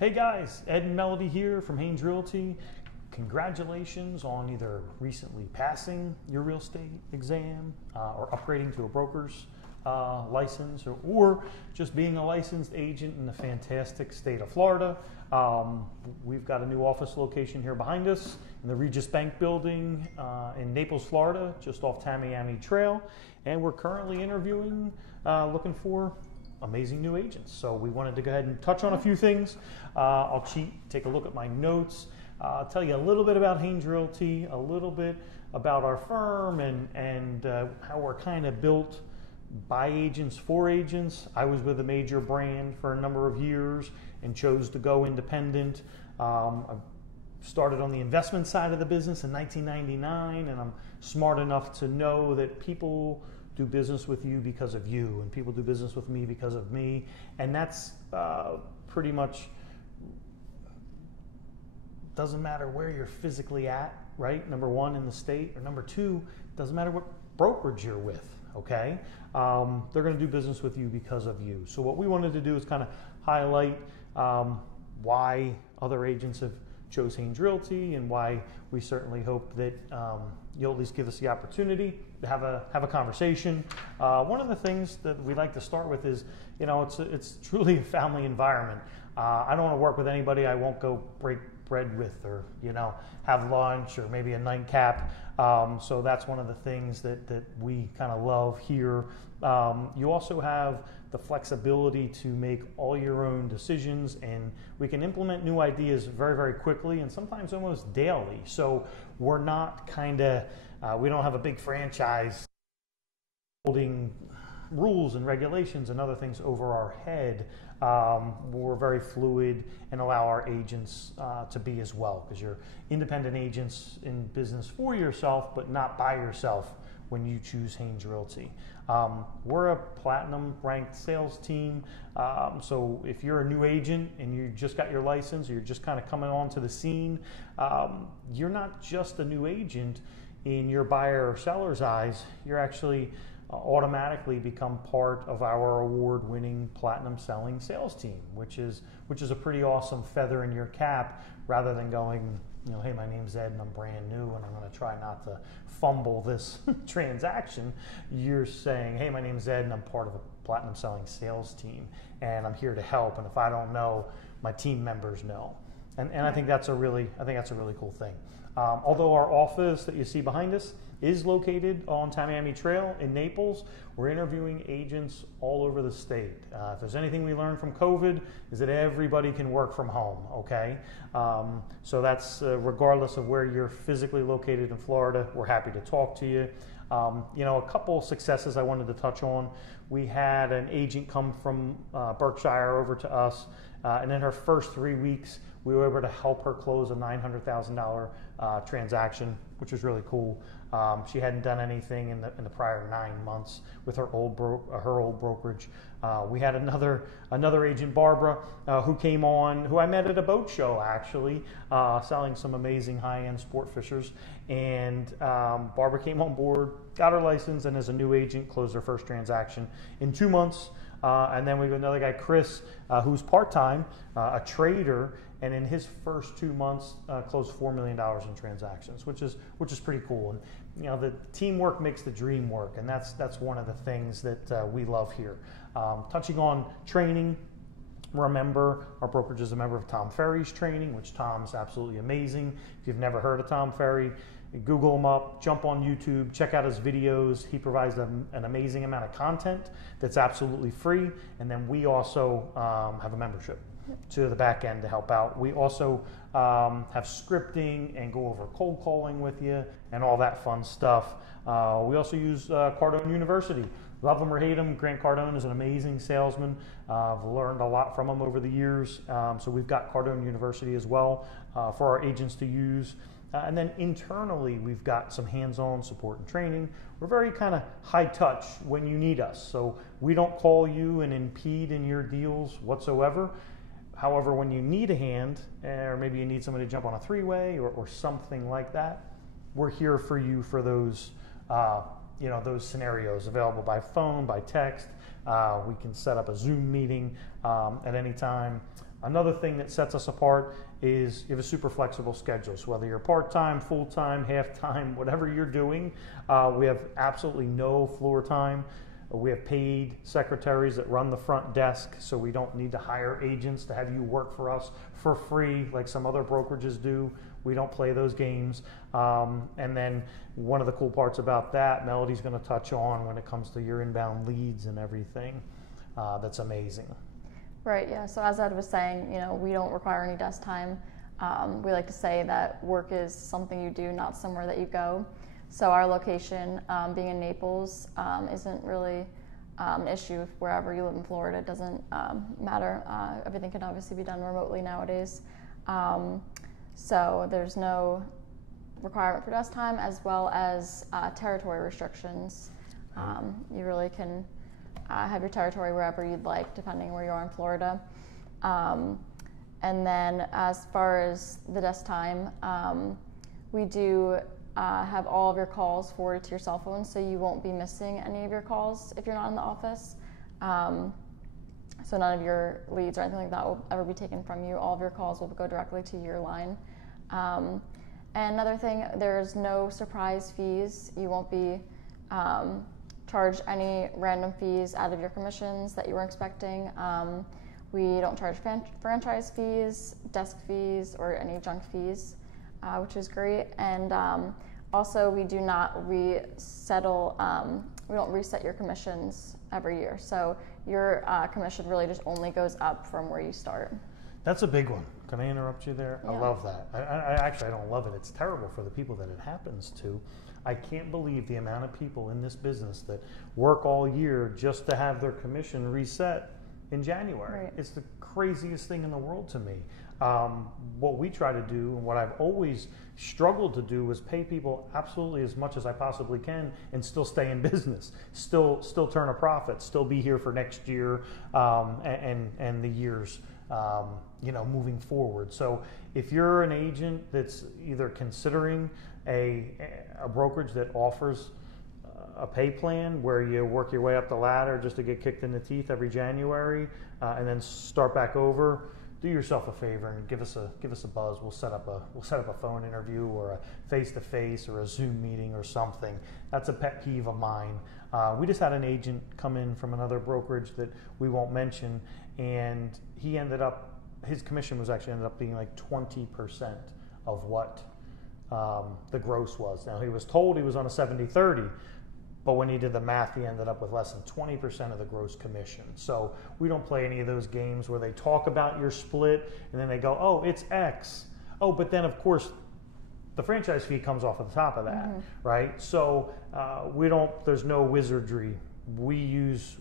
Hey guys, Ed and Melody here from Haines Realty. Congratulations on either recently passing your real estate exam or upgrading to a broker's license or just being a licensed agent in the fantastic state of Florida. We've got a new office location here behind us in the Regis Bank building in Naples, Florida, just off Tamiami Trail. And we're currently interviewing, looking for amazing new agents. So we wanted to go ahead and touch on a few things. I'll take a look at my notes, tell you a little bit about Haines Realty, a little bit about our firm and how we're kind of built by agents for agents. I was with a major brand for a number of years and chose to go independent. I started on the investment side of the business in 1999, and I'm smart enough to know that people do business with you because of you, and people do business with me because of me, and that's pretty much, doesn't matter where you're physically at, right? Number one, in the state, or number two, doesn't matter what brokerage you're with, okay? They're gonna do business with you because of you. So what we wanted to do is kind of highlight why other agents have chose Haines Realty and why we certainly hope that you'll at least give us the opportunity to have a conversation. One of the things that we like to start with is, you know, it's truly a family environment. I don't want to work with anybody I won't go break bread with, or, you know, have lunch, or maybe a nightcap. So that's one of the things that we kind of love here. You also have the flexibility to make all your own decisions, and we can implement new ideas very, very quickly and sometimes almost daily. So we're not we don't have a big franchise holding rules and regulations and other things over our head. We're very fluid and allow our agents to be as well, because you're independent agents in business for yourself, but not by yourself when you choose Haines Realty. We're a platinum ranked sales team. So if you're a new agent and you just got your license, or you're just kind of coming onto the scene, you're not just a new agent in your buyer or seller's eyes. You're actually automatically become part of our award-winning platinum selling sales team, which is a pretty awesome feather in your cap, rather than going, you know, hey, my name's Ed and I'm brand new and I'm going to try not to fumble this transaction. You're saying, hey, my name's Ed and I'm part of a platinum selling sales team and I'm here to help, and if I don't know, my team members know. And I think that's a really cool thing. Although our office that you see behind us is located on Tamiami Trail in Naples, we're interviewing agents all over the state. If there's anything we learned from COVID, is that everybody can work from home, okay? So that's regardless of where you're physically located in Florida, we're happy to talk to you. You know, a couple successes I wanted to touch on. We had an agent come from Berkshire over to us, and in her first 3 weeks, we were able to help her close a $900,000 transaction, which was really cool. She hadn't done anything in the prior 9 months with her old brokerage. We had another agent, Barbara, who came on, who I met at a boat show actually, selling some amazing high-end sport fishers. And Barbara came on board, got her license, and as a new agent closed her first transaction in 2 months. And then we have another guy, Chris, who's part-time, a trader, and in his first 2 months closed $4 million in transactions, which is pretty cool. And you know, the teamwork makes the dream work, and that's one of the things that we love here. Touching on training, remember, our brokerage is a member of Tom Ferry's training, which Tom's absolutely amazing. If you've never heard of Tom Ferry, Google him up, jump on YouTube, check out his videos. He provides an amazing amount of content that's absolutely free. And then we also have a membership to the back end to help out. We also have scripting and go over cold calling with you and all that fun stuff. We also use Cardone University. Love him or hate him, Grant Cardone is an amazing salesman. I've learned a lot from him over the years. So we've got Cardone University as well for our agents to use. And then internally, we've got some hands-on support and training. We're very kind of high touch when you need us. So we don't call you and impede in your deals whatsoever. However, when you need a hand, or maybe you need somebody to jump on a three-way or something like that, we're here for you for those, those scenarios, available by phone, by text. We can set up a Zoom meeting at any time. Another thing that sets us apart is you have a super flexible schedule. So whether you're part-time, full-time, half-time, whatever you're doing, we have absolutely no floor time. We have paid secretaries that run the front desk, so we don't need to hire agents to have you work for us for free like some other brokerages do. We don't play those games. And then one of the cool parts about that, Melody's going to touch on when it comes to your inbound leads and everything. That's amazing. Right, yeah. So as Ed was saying, we don't require any desk time. We like to say that work is something you do, not somewhere that you go. So our location, being in Naples, isn't really an issue wherever you live in Florida. It doesn't matter. Everything can obviously be done remotely nowadays. So there's no requirement for desk time, as well as territory restrictions. You really can have your territory wherever you'd like, depending where you are in Florida. And then as far as the desk time, we do have all of your calls forwarded to your cell phone, so you won't be missing any of your calls if you're not in the office. So none of your leads or anything like that will ever be taken from you. All of your calls will go directly to your line. And another thing, there's no surprise fees. You won't be charged any random fees out of your commissions that you were expecting. We don't charge franchise fees, desk fees, or any junk fees, which is great. And also, we do not resettle, we don't reset your commissions every year. So your commission really just only goes up from where you start. That's a big one. Can I interrupt you there? Yeah. I love that. I actually don't love it. It's terrible for the people that it happens to. I can't believe the amount of people in this business that work all year just to have their commission reset in January. Right. It's the craziest thing in the world to me. What we try to do, and what I've always struggled to do, is pay people absolutely as much as I possibly can and still stay in business, still turn a profit, still be here for next year and the years moving forward. So if you're an agent that's either considering a brokerage that offers a pay plan where you work your way up the ladder just to get kicked in the teeth every January and then start back over, do yourself a favor and give us a buzz. We'll set up a phone interview or a face-to-face or a Zoom meeting or something. That's a pet peeve of mine. We just had an agent come in from another brokerage that we won't mention, and his commission was actually ended up being like 20% of what the gross was. Now, he was told he was on a 70-30, but when he did the math, he ended up with less than 20% of the gross commission. So we don't play any of those games where they talk about your split and then they go, oh, it's X. Oh, but then of course the franchise fee comes off of the top of that, right? So there's no wizardry. We use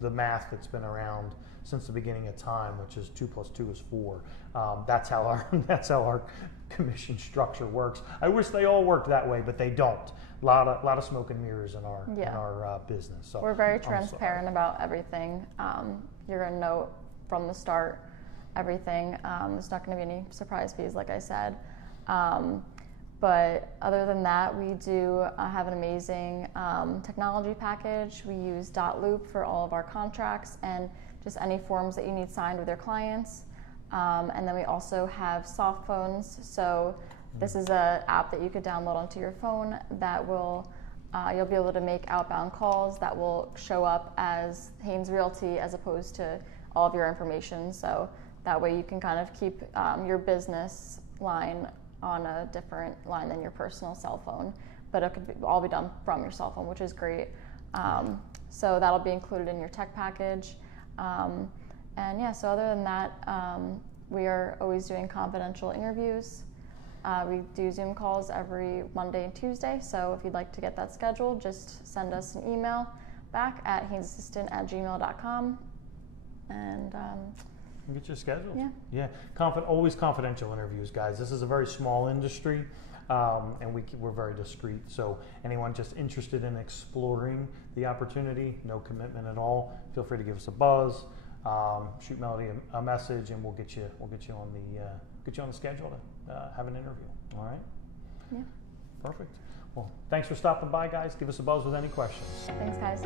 the math that's been around since the beginning of time, which is 2 + 2 is 4. That's how our commission structure works. I wish they all worked that way, but they don't. A lot of smoke and mirrors in our business. So we're very transparent about everything. You're going to know from the start everything. There's not going to be any surprise fees, like I said. But other than that, we do have an amazing technology package. We use .loop for all of our contracts and just any forms that you need signed with your clients. And then we also have soft phones. So this is an app that you could download onto your phone that will, you'll be able to make outbound calls that will show up as Haines Realty as opposed to all of your information. So that way you can kind of keep your business line on a different line than your personal cell phone, but it could all be done from your cell phone, which is great. So that'll be included in your tech package. And yeah, so other than that, we are always doing confidential interviews. We do Zoom calls every Monday and Tuesday, so if you'd like to get that scheduled, just send us an email back at hainesassistant@gmail.com. And get your schedule. Yeah. Always confidential interviews, guys. This is a very small industry, and we're very discreet. So anyone just interested in exploring the opportunity, no commitment at all, feel free to give us a buzz, shoot Melody a message, and we'll get you on the schedule to have an interview. All right. Yeah. Perfect. Well, thanks for stopping by, guys. Give us a buzz with any questions. Thanks, guys.